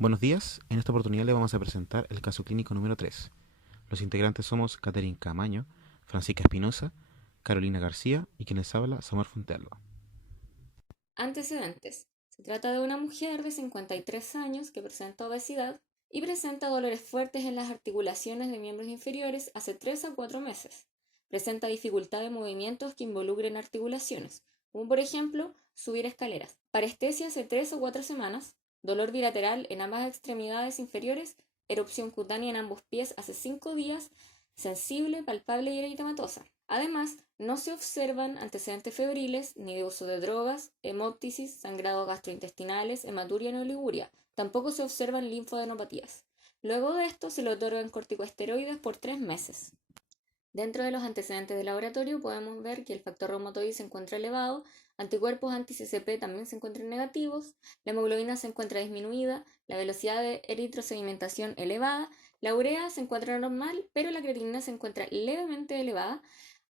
Buenos días, en esta oportunidad le vamos a presentar el caso clínico número 3. Los integrantes somos Catherine Camaño, Francisca Espinosa, Carolina García y quien les habla, Samar Fontealba. Antecedentes. Se trata de una mujer de 53 años que presenta obesidad y presenta dolores fuertes en las articulaciones de miembros inferiores hace 3 a 4 meses. Presenta dificultad de movimientos que involucren articulaciones, como por ejemplo subir escaleras. Parestesia hace 3 o 4 semanas, dolor bilateral en ambas extremidades inferiores, erupción cutánea en ambos pies hace 5 días, sensible, palpable y eritematosa. Además, no se observan antecedentes febriles, ni de uso de drogas, hemóptisis, sangrados gastrointestinales, hematuria ni oliguria. Tampoco se observan linfadenopatías. Luego de esto se le otorgan corticosteroides por 3 meses. Dentro de los antecedentes de laboratorio podemos ver que el factor reumatoide se encuentra elevado, anticuerpos anti-CCP también se encuentran negativos, la hemoglobina se encuentra disminuida, la velocidad de eritrosedimentación elevada, la urea se encuentra normal, pero la creatinina se encuentra levemente elevada,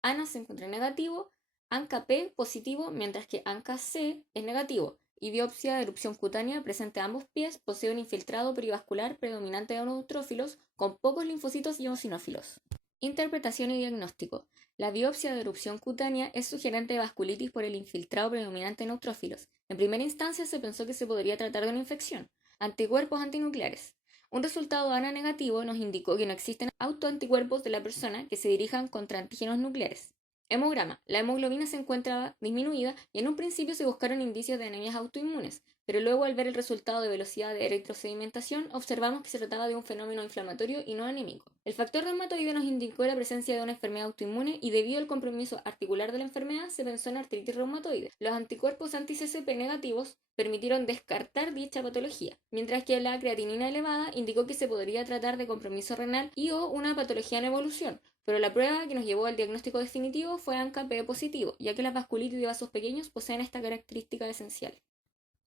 ANA se encuentra negativo, ANCA-P positivo, mientras que ANCA-C es negativo, y biopsia de erupción cutánea presente a ambos pies posee un infiltrado perivascular predominante de neutrófilos con pocos linfocitos y eosinófilos. Interpretación y diagnóstico. La biopsia de erupción cutánea es sugerente de vasculitis por el infiltrado predominante de neutrófilos. En primera instancia se pensó que se podría tratar de una infección. Anticuerpos antinucleares. Un resultado ANA negativo nos indicó que no existen autoanticuerpos de la persona que se dirijan contra antígenos nucleares. Hemograma. La hemoglobina se encuentra disminuida y en un principio se buscaron indicios de anemias autoinmunes, pero luego al ver el resultado de velocidad de eritrosedimentación observamos que se trataba de un fenómeno inflamatorio y no anémico. El factor reumatoide nos indicó la presencia de una enfermedad autoinmune y debido al compromiso articular de la enfermedad se pensó en artritis reumatoide. Los anticuerpos anti-CCP negativos permitieron descartar dicha patología, mientras que la creatinina elevada indicó que se podría tratar de compromiso renal y o una patología en evolución, pero la prueba que nos llevó al diagnóstico definitivo fue ANCA-P positivo, ya que las vasculitis de vasos pequeños poseen esta característica esencial.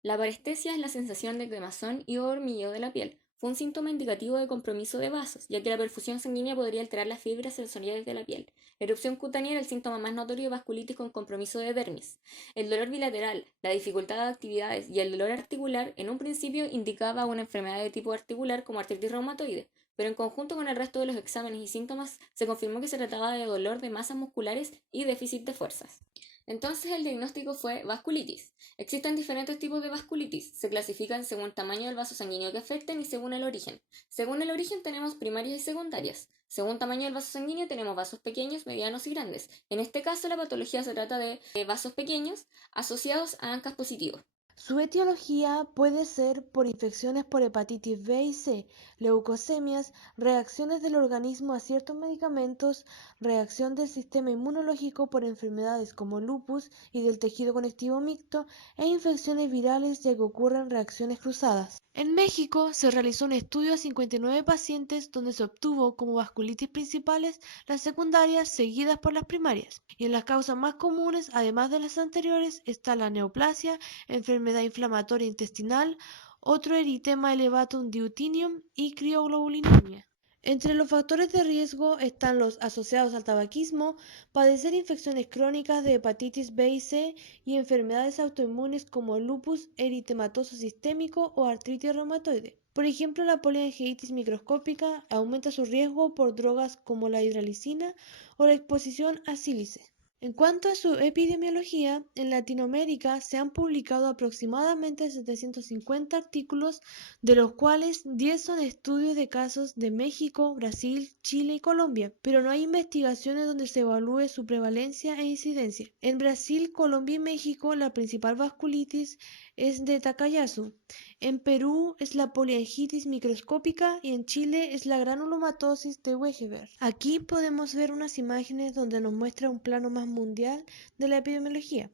La parestesia es la sensación de quemazón y hormigueo de la piel. Fue un síntoma indicativo de compromiso de vasos, ya que la perfusión sanguínea podría alterar las fibras sensoriales de la piel. La erupción cutánea era el síntoma más notorio de vasculitis con compromiso de dermis. El dolor bilateral, la dificultad de actividades y el dolor articular en un principio indicaba una enfermedad de tipo articular como artritis reumatoide, pero en conjunto con el resto de los exámenes y síntomas se confirmó que se trataba de dolor de masas musculares y déficit de fuerzas. Entonces el diagnóstico fue vasculitis. Existen diferentes tipos de vasculitis. Se clasifican según tamaño del vaso sanguíneo que afecten y según el origen. Según el origen tenemos primarias y secundarias. Según tamaño del vaso sanguíneo tenemos vasos pequeños, medianos y grandes. En este caso la patología se trata de vasos pequeños asociados a ANCAS positivos. Su etiología puede ser por infecciones por hepatitis B y C, leucosemias, reacciones del organismo a ciertos medicamentos, reacción del sistema inmunológico por enfermedades como lupus y del tejido conectivo mixto e infecciones virales ya que ocurren reacciones cruzadas. En México se realizó un estudio a 59 pacientes donde se obtuvo como vasculitis principales las secundarias seguidas por las primarias. Y en las causas más comunes, además de las anteriores, está la neoplasia, enfermedad inflamatoria intestinal, otro eritema elevatum duodenum y crioglobulinemia. Entre los factores de riesgo están los asociados al tabaquismo, padecer infecciones crónicas de hepatitis B y C y enfermedades autoinmunes como lupus eritematoso sistémico o artritis reumatoide. Por ejemplo, la poliangiitis microscópica aumenta su riesgo por drogas como la hidralicina o la exposición a sílice. En cuanto a su epidemiología, en Latinoamérica se han publicado aproximadamente 750 artículos, de los cuales 10 son estudios de casos de México, Brasil, Chile y Colombia, pero no hay investigaciones donde se evalúe su prevalencia e incidencia. En Brasil, Colombia y México, la principal vasculitis es de Takayasu. En Perú es la poliangitis microscópica y en Chile es la granulomatosis de Wegener. Aquí podemos ver unas imágenes donde nos muestra un plano más mundial de la epidemiología.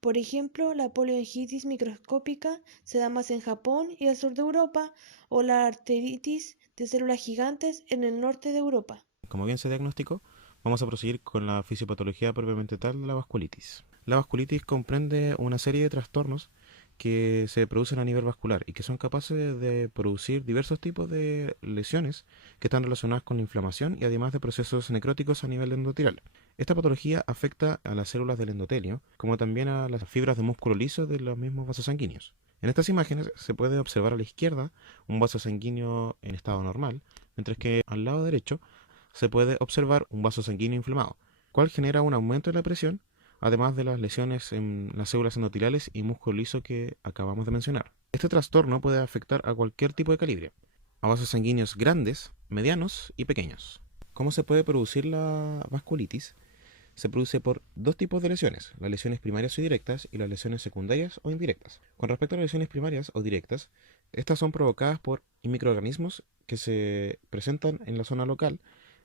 Por ejemplo, la poliangitis microscópica se da más en Japón y el sur de Europa, o la arteritis de células gigantes en el norte de Europa. Como bien se diagnosticó, vamos a proseguir con la fisiopatología propiamente tal de la vasculitis. La vasculitis comprende una serie de trastornos que se producen a nivel vascular y que son capaces de producir diversos tipos de lesiones que están relacionadas con la inflamación y además de procesos necróticos a nivel endotelial. Esta patología afecta a las células del endotelio, como también a las fibras de músculo liso de los mismos vasos sanguíneos. En estas imágenes se puede observar a la izquierda un vaso sanguíneo en estado normal, mientras que al lado derecho se puede observar un vaso sanguíneo inflamado, cual genera un aumento de la presión, además de las lesiones en las células endoteliales y músculo liso que acabamos de mencionar. Este trastorno puede afectar a cualquier tipo de calibre, a vasos sanguíneos grandes, medianos y pequeños. ¿Cómo se puede producir la vasculitis? Se produce por dos tipos de lesiones, las lesiones primarias o directas y las lesiones secundarias o indirectas. Con respecto a las lesiones primarias o directas, estas son provocadas por microorganismos que se presentan en la zona local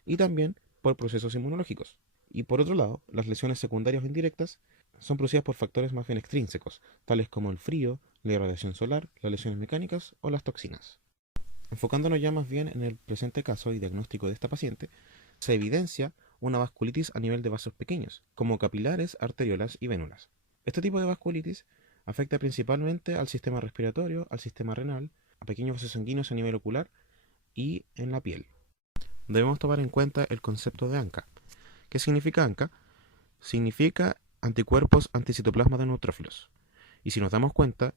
y también por procesos inmunológicos. Y por otro lado, las lesiones secundarias o indirectas son producidas por factores más bien extrínsecos, tales como el frío, la irradiación solar, las lesiones mecánicas o las toxinas. Enfocándonos ya más bien en el presente caso y diagnóstico de esta paciente, se evidencia una vasculitis a nivel de vasos pequeños, como capilares, arteriolas y vénulas. Este tipo de vasculitis afecta principalmente al sistema respiratorio, al sistema renal, a pequeños vasos sanguíneos a nivel ocular y en la piel. Debemos tomar en cuenta el concepto de ANCA. ¿Qué significa ANCA? Significa anticuerpos anticitoplasma de neutrófilos. Y si nos damos cuenta,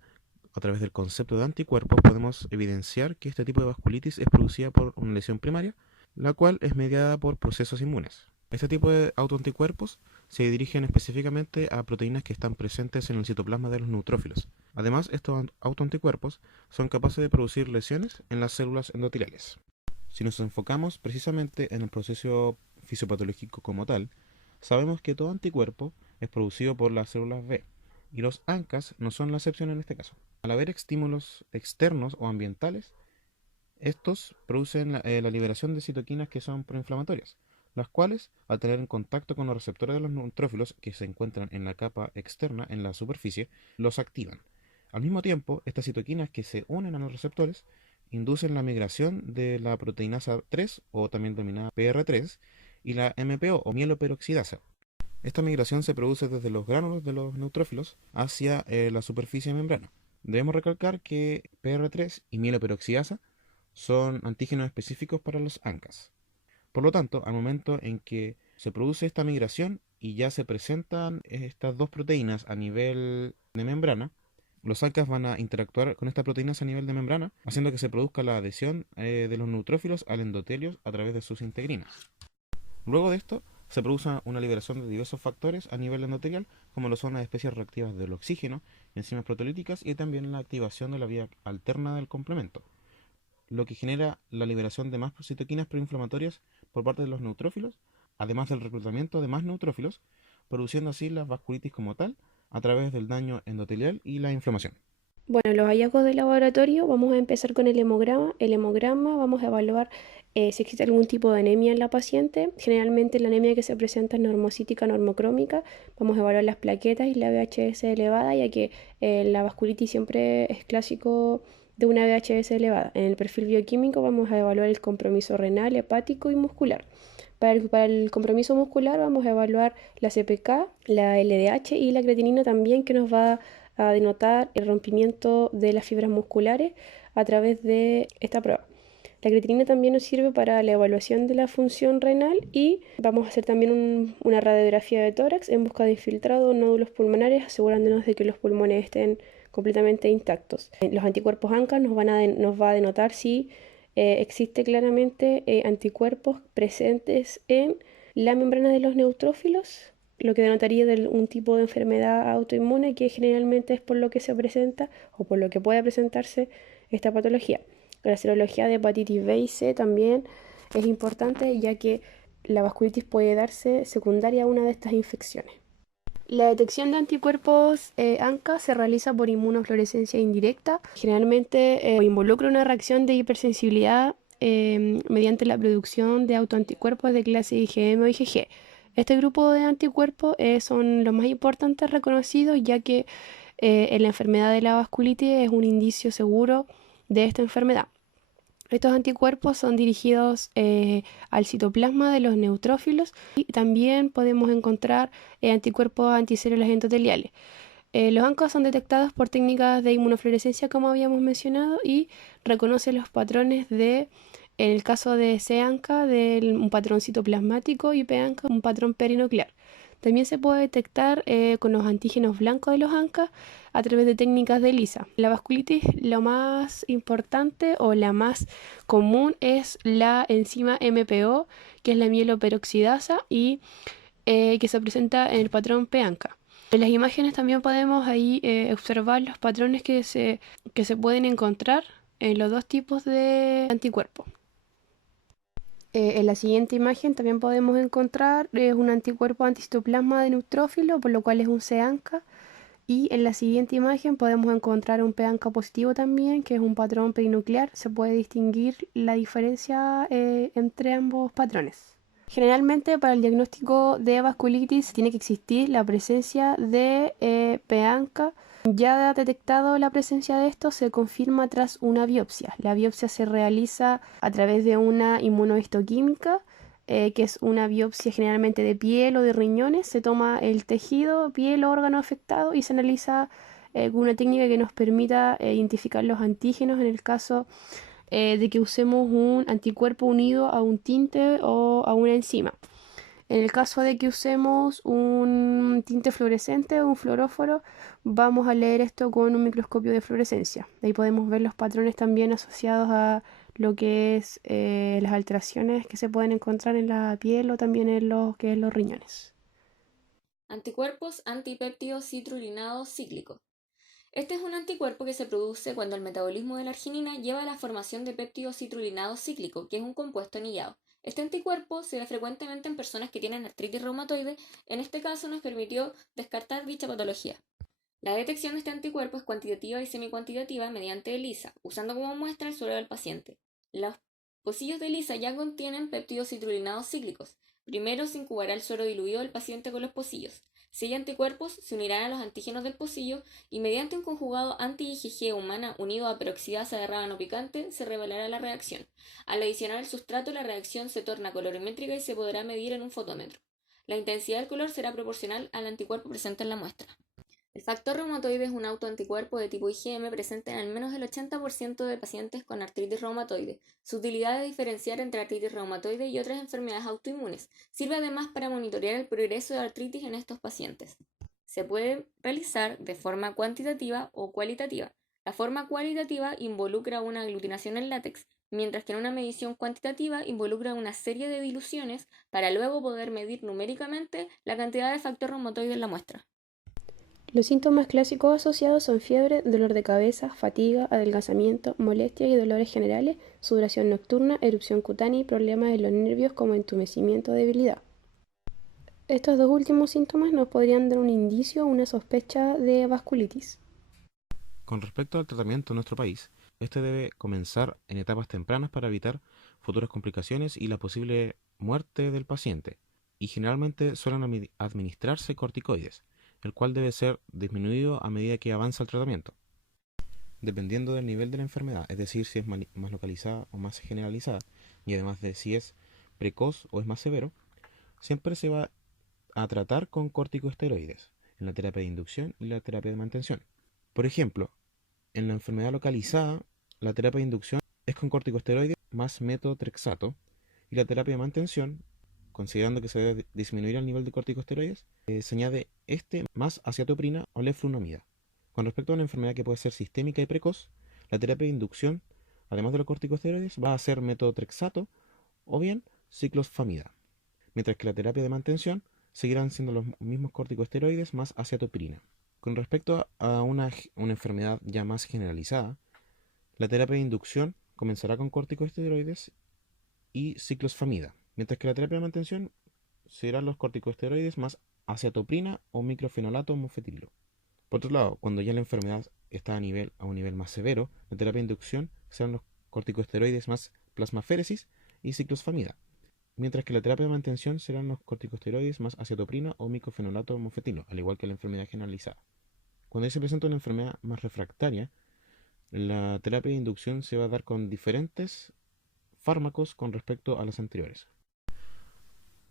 a través del concepto de anticuerpos podemos evidenciar que este tipo de vasculitis es producida por una lesión primaria, la cual es mediada por procesos inmunes. Este tipo de autoanticuerpos se dirigen específicamente a proteínas que están presentes en el citoplasma de los neutrófilos. Además, estos autoanticuerpos son capaces de producir lesiones en las células endoteliales. Si nos enfocamos precisamente en el proceso fisiopatológico como tal, sabemos que todo anticuerpo es producido por las células B, y los ANCAs no son la excepción en este caso. Al haber estímulos externos o ambientales, estos producen la liberación de citoquinas que son proinflamatorias, las cuales, al tener en contacto con los receptores de los neutrófilos que se encuentran en la capa externa, en la superficie, los activan. Al mismo tiempo, estas citoquinas que se unen a los receptores inducen la migración de la proteinasa 3, o también denominada PR3, y la MPO, o mieloperoxidasa. Esta migración se produce desde los gránulos de los neutrófilos hacia la superficie de membrana. Debemos recalcar que PR3 y mieloperoxidasa son antígenos específicos para los ANCAs. Por lo tanto, al momento en que se produce esta migración y ya se presentan estas dos proteínas a nivel de membrana, los ANCAs van a interactuar con estas proteínas a nivel de membrana, haciendo que se produzca la adhesión de los neutrófilos al endotelio a través de sus integrinas. Luego de esto, se produce una liberación de diversos factores a nivel endotelial, como lo son las especies reactivas del oxígeno, enzimas proteolíticas y también la activación de la vía alterna del complemento, lo que genera la liberación de más citoquinas proinflamatorias por parte de los neutrófilos, además del reclutamiento de más neutrófilos, produciendo así la vasculitis como tal, a través del daño endotelial y la inflamación. Bueno, los hallazgos de laboratorio, vamos a empezar con el hemograma. El hemograma vamos a evaluar si existe algún tipo de anemia en la paciente. Generalmente la anemia que se presenta es normocítica normocrómica. Vamos a evaluar las plaquetas y la VHS elevada, ya que la vasculitis siempre es clásico de una VHS elevada. En el perfil bioquímico vamos a evaluar el compromiso renal, hepático y muscular. Para el compromiso muscular vamos a evaluar la CPK, la LDH y la creatinina también, que nos va a denotar el rompimiento de las fibras musculares a través de esta prueba. La creatinina también nos sirve para la evaluación de la función renal y vamos a hacer también una radiografía de tórax en busca de infiltrado, nódulos pulmonares, asegurándonos de que los pulmones estén completamente intactos. Los anticuerpos ANCA nos va a denotar si existe claramente anticuerpos presentes en la membrana de los neutrófilos, lo que denotaría de un tipo de enfermedad autoinmune, que generalmente es por lo que se presenta o por lo que puede presentarse esta patología. La serología de hepatitis B y C también es importante, ya que la vasculitis puede darse secundaria a una de estas infecciones. La detección de anticuerpos ANCA se realiza por inmunofluorescencia indirecta. Generalmente involucra una reacción de hipersensibilidad mediante la producción de autoanticuerpos de clase IgM o IgG. Este grupo de anticuerpos son los más importantes reconocidos, ya que en la enfermedad de la vasculitis es un indicio seguro de esta enfermedad. Estos anticuerpos son dirigidos al citoplasma de los neutrófilos y también podemos encontrar anticuerpos anticélulas endoteliales. Los ANCA son detectados por técnicas de inmunofluorescencia, como habíamos mencionado, y reconocen los patrones en el caso de C-ANCA, un patrón citoplasmático, y P-ANCA, un patrón perinuclear. También se puede detectar con los antígenos blancos de los ANCA a través de técnicas de ELISA. La vasculitis, lo más importante o la más común es la enzima MPO, que es la mieloperoxidasa y que se presenta en el patrón PANCA. En las imágenes también podemos ahí observar los patrones que se pueden encontrar en los dos tipos de anticuerpos. En la siguiente imagen también podemos encontrar un anticuerpo anticitoplasma de neutrófilo, por lo cual es un CANCA. Y en la siguiente imagen podemos encontrar un PANCA positivo también, que es un patrón perinuclear. Se puede distinguir la diferencia entre ambos patrones. Generalmente para el diagnóstico de vasculitis tiene que existir la presencia de PANCA. Ya detectado la presencia de esto, se confirma tras una biopsia. La biopsia se realiza a través de una inmunohistoquímica, que es una biopsia generalmente de piel o de riñones. Se toma el tejido, piel o órgano afectado y se analiza con una técnica que nos permita identificar los antígenos en el caso de que usemos un anticuerpo unido a un tinte o a una enzima. En el caso de que usemos un tinte fluorescente o un fluoróforo, vamos a leer esto con un microscopio de fluorescencia. De ahí podemos ver los patrones también asociados a lo que es las alteraciones que se pueden encontrar en la piel o también en lo que es los riñones. Anticuerpos antipéptidos citrulinados cíclicos. Este es un anticuerpo que se produce cuando el metabolismo de la arginina lleva a la formación de péptido citrulinados cíclico, que es un compuesto anillado. Este anticuerpo se ve frecuentemente en personas que tienen artritis reumatoide. En este caso nos permitió descartar dicha patología. La detección de este anticuerpo es cuantitativa y semicuantitativa mediante ELISA, usando como muestra el suero del paciente. Los pocillos de ELISA ya contienen péptidos citrulinados cíclicos. Primero se incubará el suero diluido del paciente con los pocillos. Si hay anticuerpos, se unirán a los antígenos del pocillo y mediante un conjugado anti-IgG humana unido a peroxidasa de rábano picante se revelará la reacción. Al adicionar el sustrato, la reacción se torna colorimétrica y se podrá medir en un fotómetro. La intensidad del color será proporcional al anticuerpo presente en la muestra. El factor reumatoide es un autoanticuerpo de tipo IgM presente en al menos el 80% de pacientes con artritis reumatoide. Su utilidad es diferenciar entre artritis reumatoide y otras enfermedades autoinmunes. Sirve además para monitorear el progreso de artritis en estos pacientes. Se puede realizar de forma cuantitativa o cualitativa. La forma cualitativa involucra una aglutinación en látex, mientras que en una medición cuantitativa involucra una serie de diluciones para luego poder medir numéricamente la cantidad de factor reumatoide en la muestra. Los síntomas clásicos asociados son fiebre, dolor de cabeza, fatiga, adelgazamiento, molestias y dolores generales, sudoración nocturna, erupción cutánea y problemas en los nervios como entumecimiento o debilidad. Estos dos últimos síntomas nos podrían dar un indicio o una sospecha de vasculitis. Con respecto al tratamiento en nuestro país, este debe comenzar en etapas tempranas para evitar futuras complicaciones y la posible muerte del paciente, y generalmente suelen administrarse corticoides, el cual debe ser disminuido a medida que avanza el tratamiento, dependiendo del nivel de la enfermedad, es decir, si es más localizada o más generalizada, y además de si es precoz o es más severo. Siempre se va a tratar con corticosteroides en la terapia de inducción y la terapia de mantención. Por ejemplo, en la enfermedad localizada, la terapia de inducción es con corticosteroides más metotrexato, y la terapia de mantención, considerando que se debe disminuir el nivel de corticosteroides, se añade más acetoprina o leflunomida. Con respecto a una enfermedad que puede ser sistémica y precoz, la terapia de inducción, además de los corticosteroides, va a ser metotrexato o bien ciclofamida, mientras que la terapia de mantención seguirán siendo los mismos corticosteroides más acetoprina. Con respecto a una enfermedad ya más generalizada, la terapia de inducción comenzará con corticosteroides y ciclofamida, mientras que la terapia de mantención serán los corticosteroides más acetoprina o microfenolato mofetililo. Por otro lado, cuando ya la enfermedad está a un nivel más severo, la terapia de inducción serán los corticosteroides más plasmaféresis y ciclofamida, mientras que la terapia de mantención serán los corticosteroides más acetoprina o microfenolato mofetilo, al igual que la enfermedad generalizada. Cuando ya se presenta una enfermedad más refractaria, la terapia de inducción se va a dar con diferentes fármacos con respecto a las anteriores.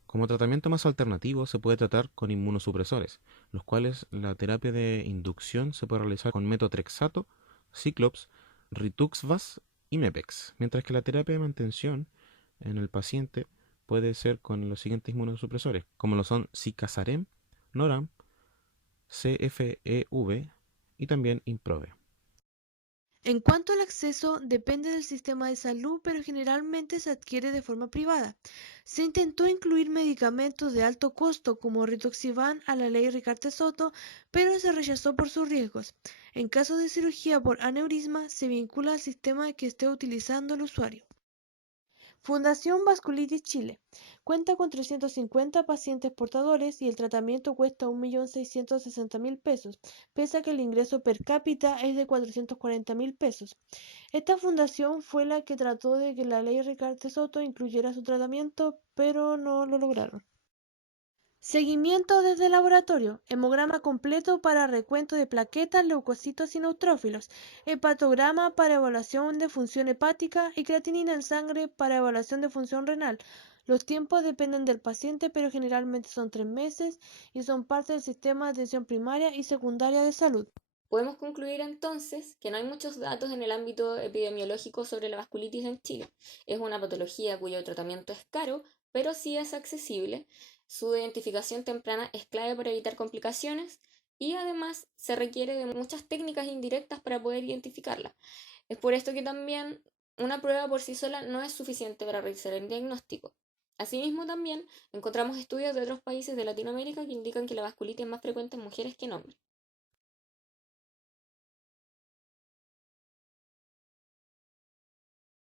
Como tratamiento más alternativo se puede tratar con inmunosupresores, los cuales la terapia de inducción se puede realizar con metotrexato, Ciclops, Rituximab y Mepex, mientras que la terapia de mantención en el paciente puede ser con los siguientes inmunosupresores, como lo son Cicasarem NORAM, CFEV y también IMPROVE. En cuanto al acceso, depende del sistema de salud, pero generalmente se adquiere de forma privada. Se intentó incluir medicamentos de alto costo como Rituximab a la ley Ricarte-Soto, pero se rechazó por sus riesgos. En caso de cirugía por aneurisma, se vincula al sistema que esté utilizando el usuario. Fundación Vasculitis Chile cuenta con 350 pacientes portadores y el tratamiento cuesta 1.660.000 pesos, pese a que el ingreso per cápita es de 440.000 pesos. Esta fundación fue la que trató de que la ley Ricarte Soto incluyera su tratamiento, pero no lo lograron. Seguimiento desde el laboratorio. Hemograma completo para recuento de plaquetas, leucocitos y neutrófilos. Hepatograma para evaluación de función hepática y creatinina en sangre para evaluación de función renal. Los tiempos dependen del paciente, pero generalmente son 3 meses y son parte del sistema de atención primaria y secundaria de salud. Podemos concluir entonces que no hay muchos datos en el ámbito epidemiológico sobre la vasculitis en Chile. Es una patología cuyo tratamiento es caro, pero sí es accesible. Su identificación temprana es clave para evitar complicaciones y además se requiere de muchas técnicas indirectas para poder identificarla. Es por esto que también una prueba por sí sola no es suficiente para realizar el diagnóstico. Asimismo, también encontramos estudios de otros países de Latinoamérica que indican que la vasculitis es más frecuente en mujeres que en hombres.